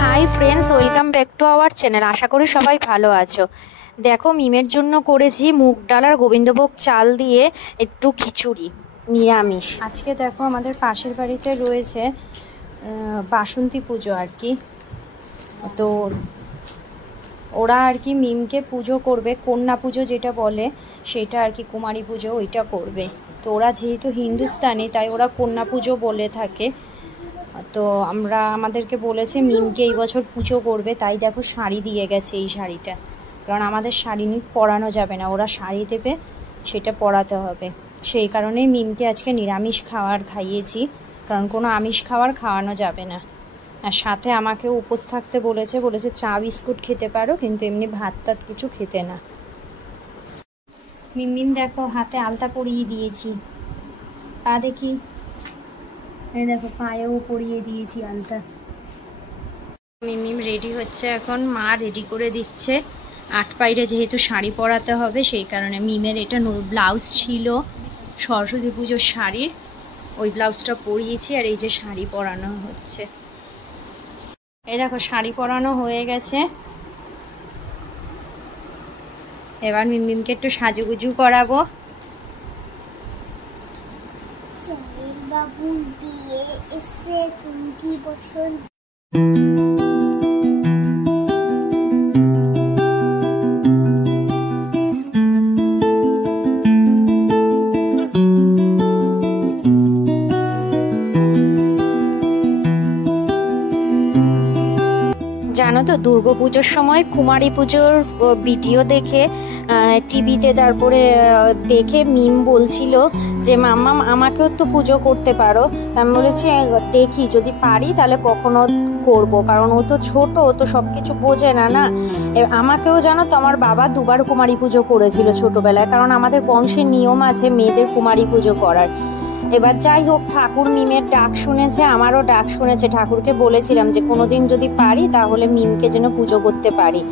High friends, welcome back to our channel. আশা করি সবাই ভালো আছো। দেখো, মিমের জন্য করেছি মুগ ডাল আর গোবিন্দভোগ চাল দিয়ে একটু খিচুড়ি নিরামিষ। আজকে দেখো আমাদের পাশের বাড়িতে রয়েছে বাসন্তী পুজো আর কি। তো ওরা আর কি মিমকে পুজো করবে, কন্যা পুজো যেটা বলে সেটা আর কি, কুমারী পুজো ওইটা করবে। তো ওরা যেহেতু হিন্দুস্তানি তাই ওরা কন্যা পুজো বলে থাকে। তো আমাদেরকে বলেছে মিমকে এই বছর পুজো করবে, তাই দেখো শাড়ি দিয়ে গেছে। এই শাড়িটা, কারণ আমাদের শাড়ি পরানো যাবে না, ওরা শাড়ি দেবে সেটা পরাতে হবে। সেই কারণেই মিমকে আজকে নিরামিষ খাবার খাইয়েছি, কারণ কোনো আমিষ খাবার খাওয়ানো যাবে না। আর সাথে আমাকেও উপোস থাকতে বলেছে চা বিস্কুট খেতে পারো, কিন্তু এমনি ভাত টাত কিছু খেতে না। মিম দেখো হাতে আলতা পরিয়ে দিয়েছি, পা দেখি, এই দেখো পায়েও পরিয়ে দিয়েছি আলতা। মিম রেডি হচ্ছে এখন, মা রেডি করে দিচ্ছে। 8 পাইরে যেহেতু শাড়ি পরাতে হবে সেই কারণে মিমের এটা ব্লাউজ ছিল সরস্বতী পুজোর শাড়ির, ওই ব্লাউজটা পরিয়েছি। আর এই যে শাড়ি পরানো হচ্ছে, এই দেখো শাড়ি পরানো হয়ে গেছে। এবার মিমকে একটু সাজুগুজু করাবো। বাবুর বিয়ে এসে 20 বছর। জানো তো, দুর্গাপুজোর সময় কুমারী পুজোর ভিডিও দেখে টিভিতে, তারপরে দেখে মিম বলছিল যে মাম্মা আমাকেও তো পুজো করতে পারো। আমি বলেছি দেখি যদি পারি তাহলে কখনো করব, কারণ ও তো ছোট, ও তো সব কিছু বোঝে না। আমাকেও জানো তো, আমার বাবা 2 বার কুমারী পুজো করেছিল ছোটবেলায়, কারণ আমাদের বংশের নিয়ম আছে মেয়েদের কুমারী পুজো করার। এবার যাই হোক, ঠাকুর মিমের ডাক শুনেছে, আমারও ডাক শুনেছে। ঠাকুরকে বলেছিলাম যে কোনোদিন যদি পারি তাহলে মিমকে যেন পুজো করতে পারি।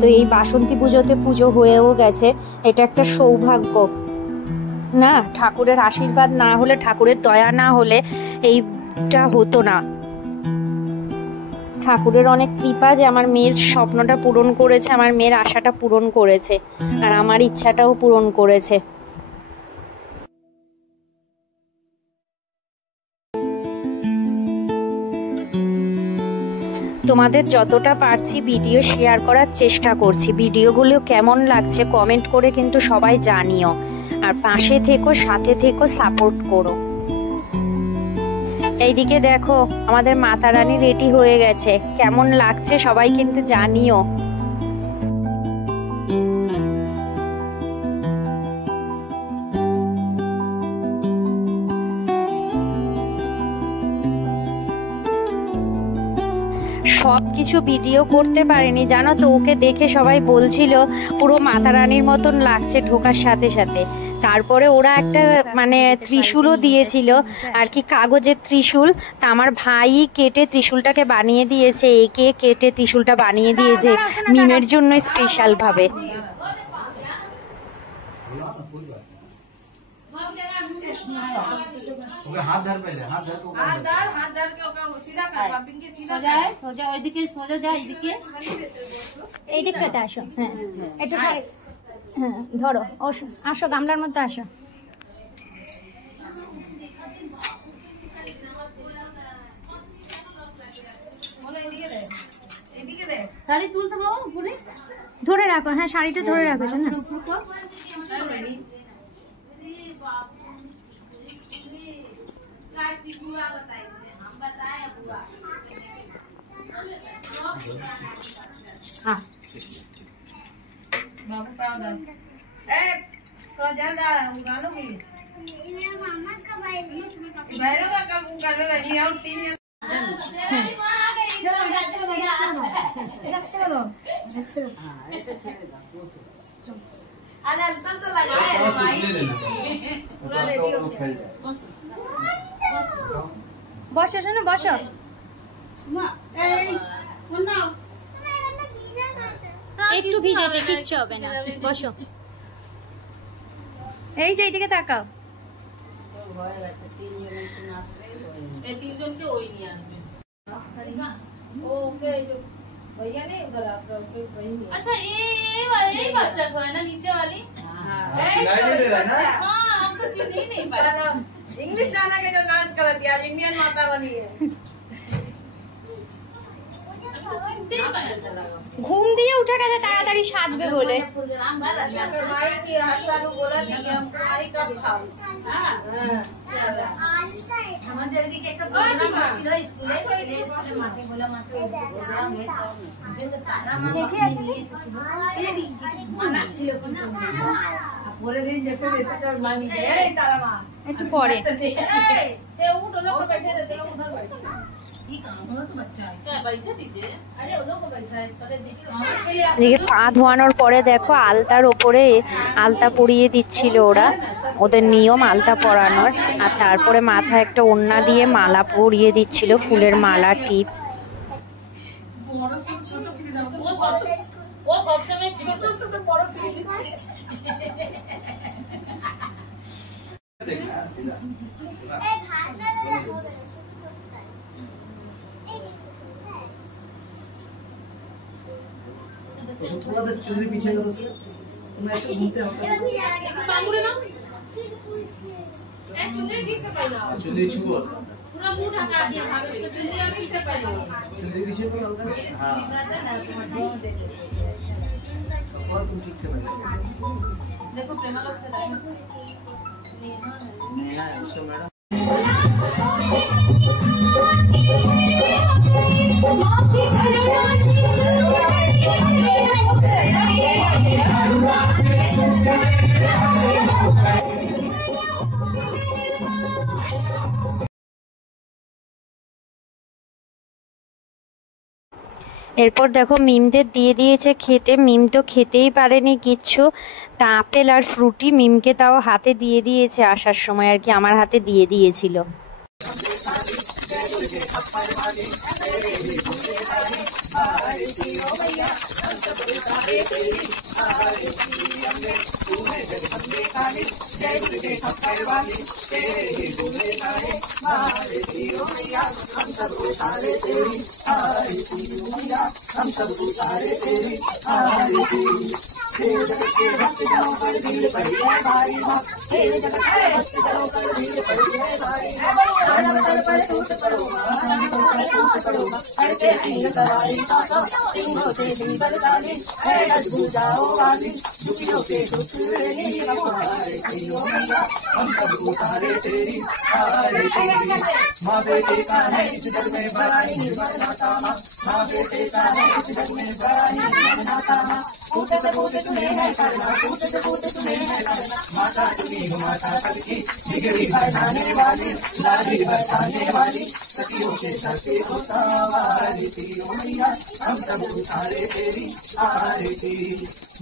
তো এই বাসন্তী পুজোতে পুজো হয়েও গেছে, এটা একটা সৌভাগ্য না? ঠাকুরের আশীর্বাদ না হলে, ঠাকুরের দয়া না হলে এইটা হতো না। ঠাকুরের অনেক কৃপা যে আমার মেয়ের স্বপ্নটা পূরণ করেছে, আমার মেয়ের আশাটা পূরণ করেছে, আর আমার ইচ্ছাটাও পূরণ করেছে। তোমাদের যতটা পারছি ভিডিও শেয়ার করার চেষ্টা করছি। ভিডিওগুলো কেমন লাগছে কমেন্ট করে কিন্তু সবাই জানিও, আর পাশে থেকো, সাথে থেকো, সাপোর্ট করো। এইদিকে দেখো আমাদের মাতা রানী রেডি হয়ে গেছে, কেমন লাগছে সবাই কিন্তু জানিও। সব কিছু ভিডিও করতে পারেনি জানো তো, ওকে দেখে সবাই বলছিল পুরো মাতা রানীর মতন লাগছে ঢোকার সাথে সাথে। তারপরে ওরা একটা মানে ত্রিশূলও দিয়েছিল আর কি, কাগজের ত্রিশূল। তা আমার ভাই কেটে ত্রিশূলটাকে বানিয়ে দিয়েছে, একে কেটে ত্রিশূলটা বানিয়ে দিয়েছে মিমের জন্য স্পেশাল ভাবে। हाथ धर पहले, हाथ धर के ओके सीधा कर, पंपिंग के सीधा जा, सोजा ওইদিকে, সোজা যা, এইদিকে এই দিকটাতে আসো। হ্যাঁ এটা হ্যাঁ ধরো, আসো গামলার মধ্যে আসো। শাড়ি তুলতে বাবা পুরো ধরে রাখো। হ্যাঁ শাড়িটা ধরে রাখো না। हाँ बाबू पाउडर ए थोड़ा ज्यादा उगा लो भी मेरा मामा का भाई भैरव का कब कर लो नहीं और 3 বসো শোনো, বসো। একটু ভিজেছে, কিচ্ছু হবে না, বসো। এই যে এইদিকে তাকাও। তিনজনকে ওই নিয়ে আসবে। अच्छा ये बच्चा को है ना नीचे वाली। सुनाई नहीं दे रहा है ना? हाँ हम तो चिन्ह ही नहीं पाया। इंग्लिश गाना के जो डांस करती है आज इंडियन माता बनी है। ঘুম দিয়ে উঠে গেছে তাড়াতাড়ি সাজবে বলে। माई की हर साल बोला थी कि हम तुम्हारी कब खाओ। আমাদের এদিকে একটা প্রোগ্রাম ছিল স্কুলে, স্কুলে মাঠে বলা মাত্র প্রোগ্রাম হয়েছে। যে তারা মানা ছিল কিন্তু পরের দিন যেতে যেতে মানি এই তারা মা একটু পরে ते उठ लोग बैठे रहते लोग उधर बैठे। ठीक है हम तो बच्चा है क्या बैठे दीजिए। अरे वो लोग बैठा है पहले देखिए এদিকে পা ধোয়ানোর পরে দেখো আলতার ওপরে আলতা পরিয়ে দিচ্ছিল ওরা, ওদের নিয়ম আলতা পরানোর। আর তারপরে মাথায় একটা ওড়না দিয়ে মালা পরিয়ে দিচ্ছিল, ফুলের মালা টিপ। वो सब समय ছোট ছোট বড় ফিরে দিচ্ছে। देखना सीधा एक हाथ में उसको थोड़ा सा चुनरी पीछे करो उसके, तुम ऐसे घूमते हो बाबूरे ना सिर फूल छे। ए चुन्नी ठीक से पहना चुनरी छुपो, पूरा मुंह ढका दिया भाभी तो चुन्नी अभी से पहना चुनरी पीछे करो हल्का। हाँ और तुम ठीक से बैठो। देखो प्रेमा लोग से लाइन नेहा है उसका मैडम। এরপর দেখো মিমদের দিয়ে দিয়েছে খেতে। মিম তো খেতেই পারেনি কিচ্ছু, তা আপেল আর ফ্রুটি মিমকে তাও হাতে দিয়ে দিয়েছে আসার সময় আর কি, আমার হাতে দিয়ে দিয়েছিল।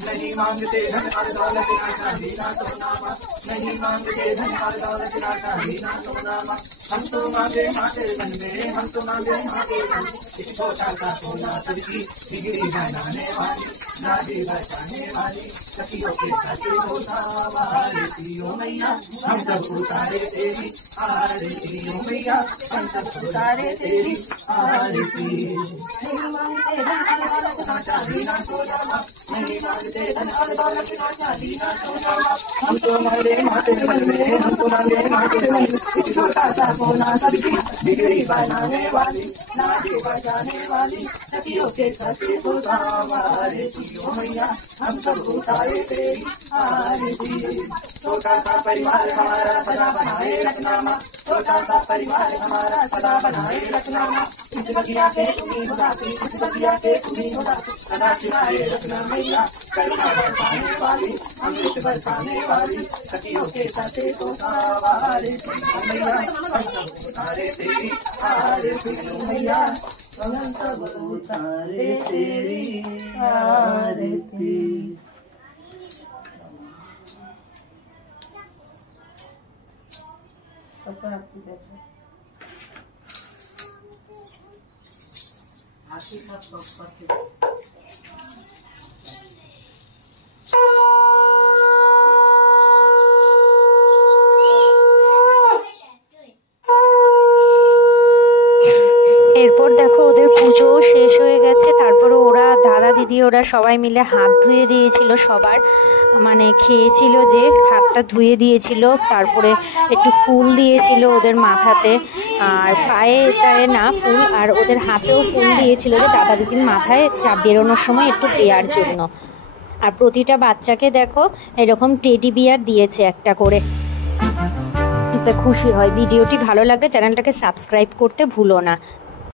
नहीं मांगते धन और दौलत ना चाही ना सोनामा, नहीं मांगते धन और दौलत ना चाही ना सोनामा। हम तो मांगे माते मन में, हम तो मांगे माते मन में। इस छोटा सा सोना तुझी डिग्री बनाने वाली, नारी बचाने वाली, सखियों के साथे होता आरती ओ मैया, हम सब उतारे तेरी आरती ओ मैया, हम सब उतारे तेरी आरती। नहीं मांगते धन और दौलत ना चाही ना सोनामा, नहीं मांगते धन और दौलत ना चाही ना सोनामा। हम तो मांगे माते मन में, हम तो मांगे माते मन में। इस छोटा सा सोना सबकी डिग्री बनाने वाली, नारी बचाने वाली, सखियों के साथे होता आरती ओ मैया, हम सब उतारे तेरी आरती। छोटा सा परिवार हमारा सदा बनाए रखना माँ, छोटा सा परिवार हमारा सदा बनाए रखना माँ। इस बगिया के तुम्हीं उदासी, इस बगिया के तुम्हीं उदासी, सदा खिलाए रखना मैया, करुणा बरसाने वाली, अमृत बरसाने वाली, सखियों के साथे होता आरती ओ मैया, हम सब उतारे तेरी आरती ओ मैया, हम सब उतारे तेरी आरती। এরপর তারপর দেখো ওদের পুজো শেষ হয়ে গেছে। তারপরে ওরা দাদা দিদি ওরা সবাই মিলে হাত ধুয়ে দিয়েছিল সবার, মানে খেয়েছিল যে হাতটা ধুয়ে দিয়েছিল। তারপরে একটু ফুল দিয়েছিল ওদের মাথাতে, আর পায়ে টায়ে না ফুল, আর ওদের হাতেও ফুল দিয়েছিল যে দাদা দিদির মাথায় বেরোনোর সময় একটু দেওয়ার জন্য। আর প্রতিটা বাচ্চাকে দেখো এরকম টেডি বিয়ার দিয়েছে একটা করে, খুশি হয়। ভিডিওটি ভালো লাগলে চ্যানেলটাকে সাবস্ক্রাইব করতে ভুলো না।